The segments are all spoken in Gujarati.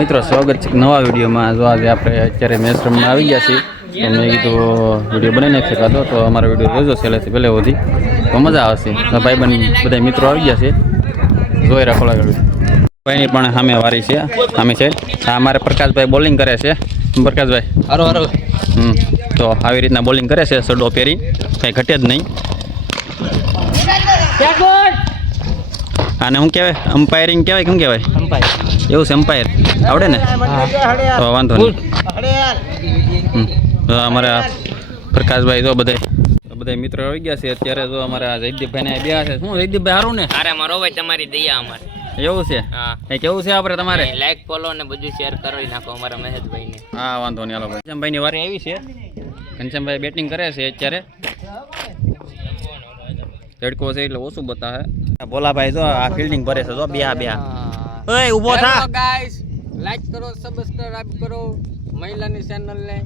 મિત્રો સ્વાગત છે નવા વિડીયોમાં. જો આજે આપણે અત્યારે મેચ રમવા આવી ગયા છીએ મેં કીધું વીડિયો બનાવી નાખી કાઢો તો અમારો વીડિયો જોજો છેલ્લેથી પહેલે સુધી. તો મજા આવશે. ભાઈ બન બધા મિત્રો આવી ગયા છે. જોઈ રાખો લાગેલું ભાઈની પણ સામે વારી છે સામે છે. હા અમારે પ્રકાશભાઈ બોલિંગ કરે છે. પ્રકાશભાઈ? હારો હારો. હમ તો આવી રીતના બોલિંગ કરે છે સડો પહેરી. કંઈ ઘટે જ નહીં. આને શું કહેવાય? અમ્પાયરિંગ કહેવાય કેમ કહેવાય? એવું છે એમ્પાયર આવડે ને? તો વાંધો નહીં. તો અમારા પ્રકાશભાઈ જો બધા બધા મિત્રો આવી ગયા છે. અત્યારે જો અમારા જયદીપભાઈ ને બે છે. શું જયદીપભાઈ સારું ને? અરે મારો ભાઈ તમારી દયા અમારે. એવું છે? હા. એ કેવું છે આપણે તમારે? લાઈક ફોલો ને બધું શેર કરી નાખો અમારા મહેશભાઈ ને હા વાંધો નહીં. હાલો ભાઈ. ઘનશ્યામભાઈ ની વારી આવી છે. ઘનશ્યામભાઈ બેટિંગ કરે છે અત્યારે. તડકો છે એટલે ઓછું બતાવે. ભોલાભાઈ જો આ ફિલ્ડિંગ ભરે છે. જો બે બે. ઓય ઊભો થા. ગાઈસ લાઈક કરો સબસ્ક્રાઇબ કરો મહિલાની ચેનલ ને.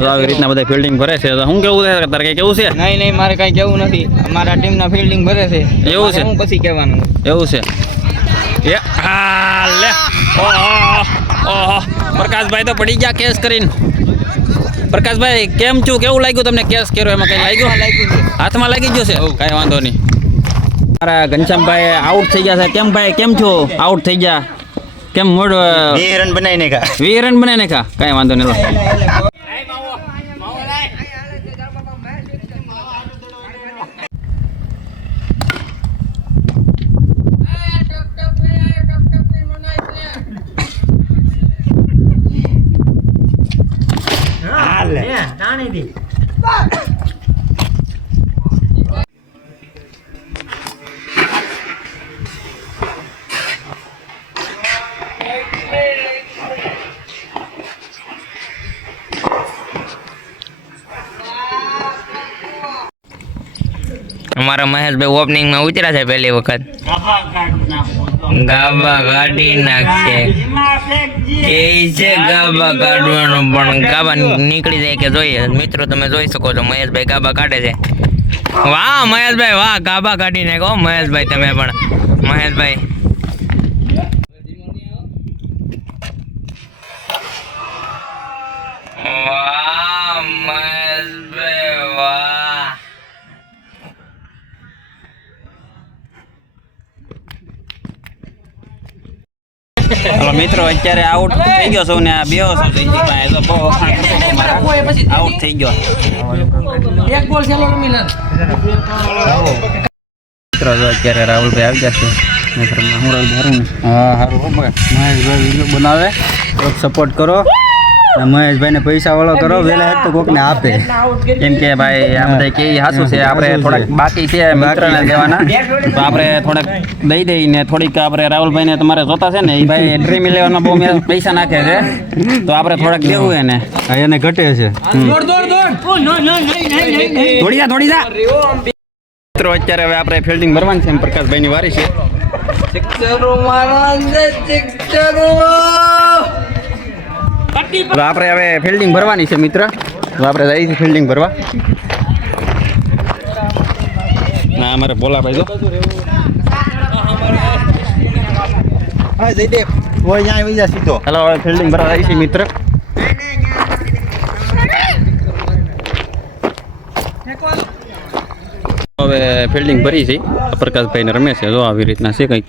આવી રીતના બધા ફિલ્ડિંગ ભરે છે. તો શું કેવું છે? તારે કઈ કેવું છે? નહીં નહીં મારે કઈ કેવું નથી. અમારા ટીમના ફિલ્ડિંગ ભરે છે. એવું છે? હું પછી કહેવાનું? એવું છે. એ હા લે. ઓહો ઓહો. પ્રકાશભાઈ તો પડી ગયા કેસ કરીને. પ્રકાશભાઈ કેમ છું? કેવું લાગ્યું તમને કેસ કર્યો? એમાં કઈ લાગ્યું? લાગ્યું હાથમાં લાગી ગયો છે? કાંઈ વાંધો નહીં. મારા ઘનશ્યામભાઈ આઉટ થઈ ગયા છે. કેમ ભાઈ? કેમ છો? આઉટ થઈ ગયા. કેમ મોડ બે રન બનાવીને કા વી રન બને ને ખા. કાંઈ વાંધો નહીં લો. અમારા મહેશભાઈ ઓપનિંગમાં ઉતર્યા છે પહેલી વખત ગાબા કાઢી નાખશે કે છે ગાબા કાઢવાનું, પણ ગાબા નીકળી જાય કે જોઈએ? મિત્રો, તમે જોઈ શકો છો, મહેશભાઈ ગાબા કાઢે છે. વાહ, મહેશભાઈ, વાહ, ગાબા કાઢી નાખો. મહેશભાઈ, તમે પણ. મહેશભાઈ. વાહ હાલો મિત્રો અત્યારે આઉટ થઈ ગયો છું ને આ બે છું જયદીપભાઈ તો બહુ વખાણ કરતો મારા. આઉટ થઈ ગયો. મિત્રો જો અત્યારે રાહુલભાઈ આવી ગયા છે. મિત્રમાં હું રાહુલ હારું હા હારું ભાઈ મહેશભાઈ વીડિયો બનાવે. સપોર્ટ કરો. મહેશભાઈને પૈસા વાળો કરો વહેલા હેત તો કોકને આપે. કેમ કે ભાઈ આ બધા કે હાસું છે આપણે થોડાક બાકી છે મિત્રને દેવાના. તો આપણે થોડાક દઈ દઈ ને થોડીક આપણે રાહુલભાઈને તમારે જોતા છે ને એ ભાઈ ડ્રીમ ઇલેવનમાં બહુ મેં પૈસા નાખે છે. તો આપણે થોડાક દેવું એને. એને ઘટે છે. દોડી જા દોડી. જા મિત્રો અત્યારે હવે આપણે ફિલ્ડિંગ ભરવાની છે પ્રકાશભાઈની વારી છે. તો આપણે હવે ફિલ્ડિંગ ભરવાની છે મિત્ર. તો આપણે જઈએ છીએ ફિલ્ડિંગ ભરવા. ના અમારે બોલાભાઈ જો. હા જયદેવ. ઓય ત્યાં આવી જા સીધો. ચાલો હવે ફિલ્ડિંગ ભરવા જઈએ છીએ મિત્ર. હવે ફિલ્ડિંગ ભરી છે. પ્રકાશભાઈને રમે છે જો આવી રીતના છે કંઈક.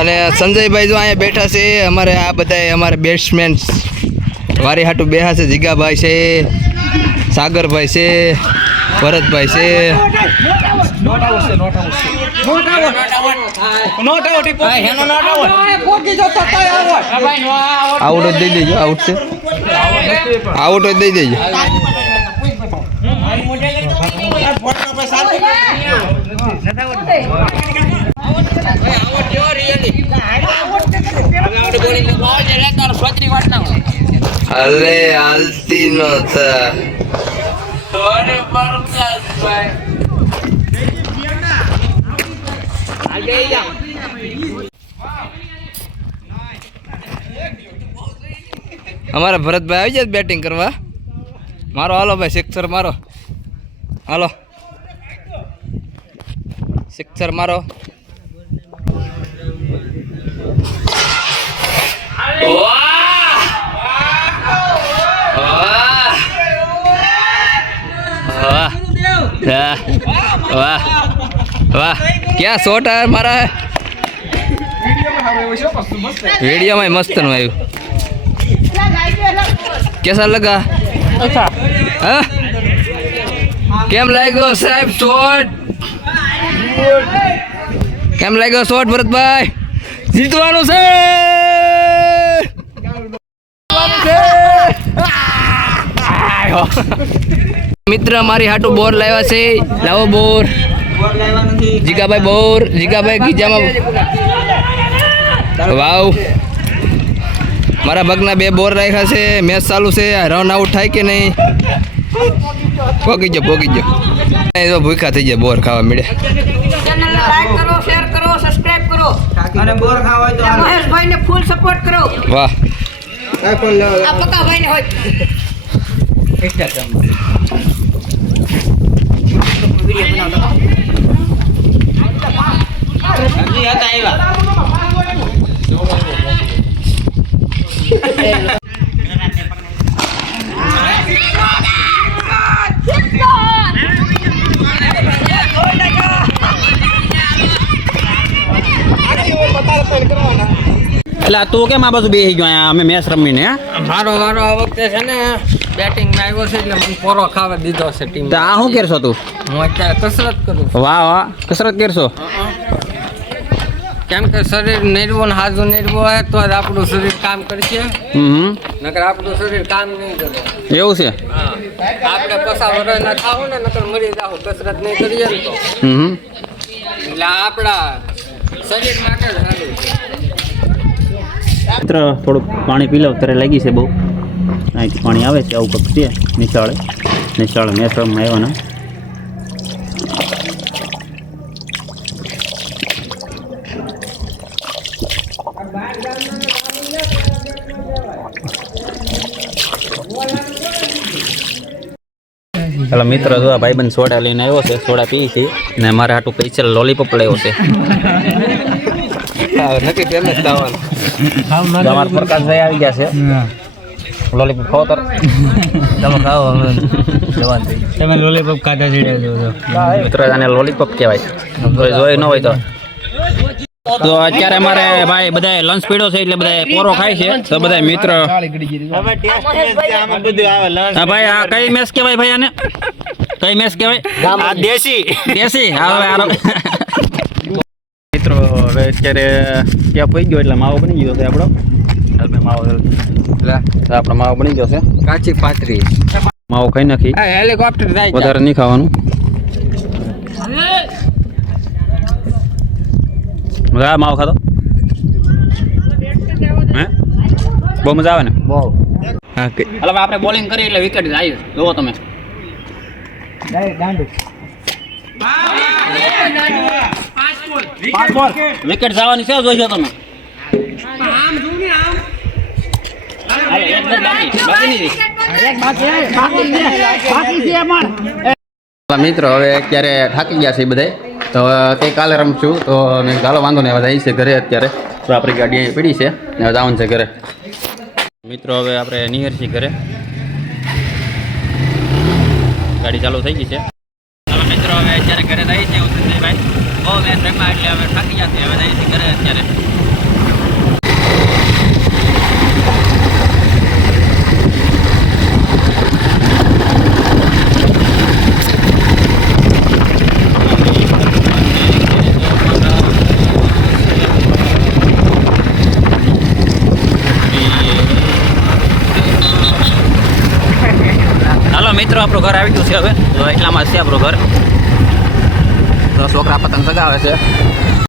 અને સંજયભાઈ જો અહીંયા બેઠા છે, અમારે આ બધા અમારે બેટ્સમેન વારી હાટુ બેહા છે, જીગાભાઈ છે, સાગરભાઈ છે, ભરતભાઈ છે. આઉટ જ દઈ દેજો આઉટ છે. આઉટ જ દઈ દેજો. અરે હાલતી નો અમારા ભરતભાઈ આવી જાય બેટિંગ કરવા. મારો હાલો ભાઈ સિક્સર મારો. હાલો. સિક્સર મારો. વાહ વાહ ક્યાં સો આ મારા વિડીયોમાં મસ્તનું આવ્યું કેસા લગા હા કેમ લાગ્યો સાહેબ શોટ કેમ લાગ્યો શોટ ભરતભાઈ જીતવાનું છે જીતવાનું છે. આયો. મિત્ર મારી હાટુ બોર લાવ્યા છે. લાવો બોર. જીગાભાઈ બોર જીગાભાઈ ગીજામાં વાવ. મારા ભગના બે બોર રાખ્યા છે. મેચ ચાલુ છે. રન આઉટ થાય કે નહીં? ભોગી જાઓ ભોગી જાઓ તો ભૂખા થઈ જાય બોર ખાવા મળે. ચેનલને લાઈક કરો શેર કરો સબસ્ક્રાઇબ કરો. અને બોર ખાવા હોય તો હાલો. મહેશભાઈને ફૂલ સપોર્ટ કરો. વાહ. વીડિયો બનાવતો એટલે તું કેમ આ બધું બે ગયો અમે મેચ રમીને? મારો મારો આ વખતે છે ને બેટિંગમાં આવ્યો છે એટલે મને પોરો ખાવા દીધો છે ટીમ. તો આ શું કરશો તું? હું અત્યારે કસરત કરું વાહ વાહ. કસરત કરશો? કેમ કે શરીર નિર્વો ને હાજુ નિર્વો હોય તો જ આપણું શરીર કામ કરશે. હમ. નકર આપણું શરીર કામ નહીં કરે. એવું છે? હા. આપણે પસા વરસ ના થાવું ને નકર મરી જાવ કસરત નહીં કરીએ ને તો. હમ. એટલે આપણા શરીર માટે જ સારું મિત્ર થોડુંક પાણી પી લઉં ત્યારે લાગી છે બહુ. અહીંથી પાણી આવે છે આવું કંઈક છે નિશાળે. નિશાળ મેચ આવ્યાના આવ્યો ને ચાલો મિત્ર જો આ ભાઈબંધ સોડા લઈને આવ્યો છે સોડા પી છે ને મારે હાટું પૈસા લોલીપોપ લાવ્યો છે. નક્કી પેલા જ ખાવાનું. પ્રકાશભાઈ આવી ગયા છે. લોલીપોપ ખાઓ તર તમે ખાઓ અમે જવાન થઈ તમે લોલીપોપ ખાતા ચડ્યા છો તો. આને લોલીપોપ કહેવાય. જોઈ ન હોય તો. તો અત્યારે અમારે ભાઈ બધા લંચ પીડો છે એટલે બધા પોરો ખાય છે. તો બધા મિત્ર. હા ભાઈ આ કઈ મેસ કહેવાય ભાઈ આને? કઈ મેસ કહેવાય? દેશી. દેશી? હા હવે આરો મિત્રો હવે અત્યારે ત્યાં પહોંચી ગયો એટલે માવો બની ગયો છે આપણો. ભાઈ માવો આપણો માવો બની ગયો છે. કાચી પાતરી માવો ખાઈ નાખી. આ હેલિકોપ્ટર. વધારે નહીં ખાવાનું. મજા આવે માવો ખાતો? હે? બહુ મજા આવે ને? બહુ. હા હવે આપણે બોલિંગ કરી એટલે વિકેટ જાય જુઓ તમે. વિકેટ જવાની છે જોઈ તમે હાલો, એક જ બાકી. બાકી નહીં રહી. મિત્રો, હવે અત્યારે થાકી ગયા છે બધા તો તે કાલે રમશું. તો મેં ગાલો વાંધો નહીં. હવે આવી છે ઘરે અત્યારે. તો આપણી ગાડી અહીં પડી છે. ને જવાનું છે ઘરે. મિત્રો, હવે આપણે નિયર છીએ ઘરે. ગાડી ચાલુ થઈ ગઈ છે. મિત્રો, હવે અત્યારે ઘરે જઈએ છીએ ઉદયભાઈ બહુ મેં એટલે હવે થાકી ગયા છે હવે જઈએ છીએ ઘરે અત્યારે. છે આપણું ઘર. છોકરા પતંગ ચગાવે છે.